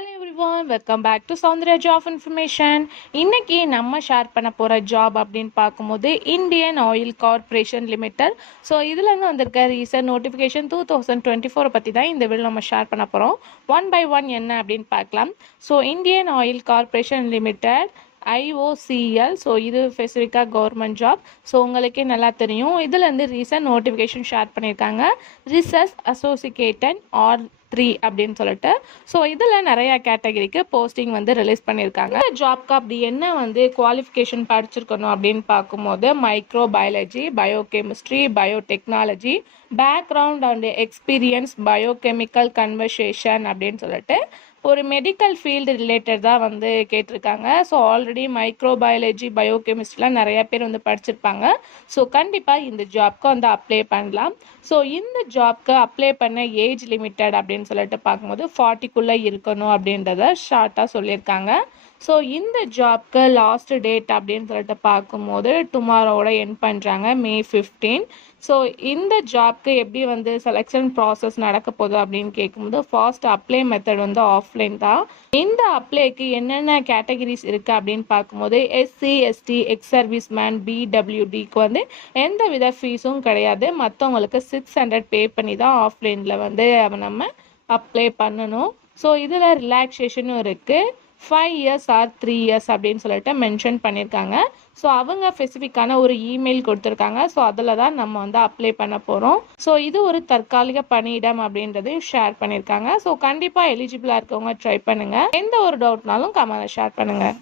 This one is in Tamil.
Hello everyone, welcome back to Soundarya job information. இன்னைக்கு நம்ம ஷேர் பண்ண போகிற ஜாப் அப்படின்னு பார்க்கும்போது Indian Oil Corporation Limited. So இதுலேருந்து வந்திருக்க ரீசன்ட் நோட்டிஃபிகேஷன் 2024 பற்றி தான் இந்த வீடியோ நம்ம ஷேர் பண்ண போகிறோம். ஒன் பை ஒன் என்ன அப்படின்னு பார்க்கலாம். So Indian Oil Corporation limited IOCL. So இது ஸ்பெசிஃபிக்காக கவர்மெண்ட் ஜாப். ஸோ உங்களுக்கே நல்லா தெரியும். இதுலேருந்து ரீசன்ட் நோட்டிஃபிகேஷன் ஷேர் பண்ணியிருக்காங்க. ரிசர்ச் அசோசியேட்டட் ஆர் 3 அப்படின்னு சொல்லிட்டு. ஸோ இதில் நிறையா கேட்டகரிக்கு போஸ்டிங் வந்து ரிலீஸ் பண்ணியிருக்காங்க. ஜாப்க்கு அப்படி என்ன வந்து குவாலிஃபிகேஷன் படிச்சிருக்கணும் அப்படின்னு பார்க்கும்போது micro biology, biochemistry, biotechnology, background and experience, biochemical conversation அப்படின்னு சொல்லிட்டு ஒரு மெடிக்கல் ஃபீல்டு ரிலேட்டட் தான் வந்து கேட்டிருக்காங்க. ஸோ ஆல்ரெடி மைக்ரோ பயாலஜி, பயோகெமிஸ்ட்ரிலாம் நிறைய பேர் வந்து படிச்சிருப்பாங்க. ஸோ கண்டிப்பாக இந்த ஜாப்க்கு வந்து அப்ளை பண்ணலாம். ஸோ இந்த ஜாப்க்கு அப்ளை பண்ண ஏஜ் லிமிட்டட் அப்படின்னு சொல்லிட்டு பார்க்கும்போது 40க்குள்ளே இருக்கணும் அப்படின்றத ஷார்ட்டாக சொல்லியிருக்காங்க. ஸோ இந்த ஜாப்க்கு லாஸ்ட் டேட் அப்படின்னு சொல்லிட்டு பார்க்கும்போது டுமாரோட எண்ட் பண்ணுறாங்க, May 15. ஸோ இந்த ஜாப்க்கு எப்படி வந்து செலெக்ஷன் ப்ராசஸ் நடக்க போகுது அப்படின்னு கேட்கும்போது ஃபாஸ்ட் அப்ளை மெத்தட் வந்து ஆஃப்லைன் தான். இந்த அப்ளைக்கு என்னென்ன கேட்டகரிஸ் இருக்குது அப்படின்னு பார்க்கும்போது SC, ST, ex service man, BWDக்கு வந்து எந்த வித ஃபீஸும் கிடையாது. மற்றவங்களுக்கு 600 பே பண்ணி தான் ஆஃப்லைனில் வந்து நம்ம அப்ளை பண்ணணும். ஸோ இதில் ரிலாக்ஸேஷனும் இருக்குது. 5 years ஆர் 3 years அப்படின்னு சொல்லிட்டு மென்ஷன் பண்ணியிருக்காங்க. ஸோ அவங்க ஸ்பெசிஃபிக்கான ஒரு இமெயில் கொடுத்துருக்காங்க. ஸோ அதில் தான் நம்ம வந்து அப்ளை பண்ண போகிறோம். ஸோ இது ஒரு தற்காலிக பணியிடம் அப்படின்றதையும் ஷேர் பண்ணியிருக்காங்க. ஸோ கண்டிப்பாக எலிஜிபிளாக இருக்கவங்க ட்ரை பண்ணுங்கள். எந்த ஒரு டவுட்னாலும் கமெண்ட்ல ஷேர் பண்ணுங்கள்.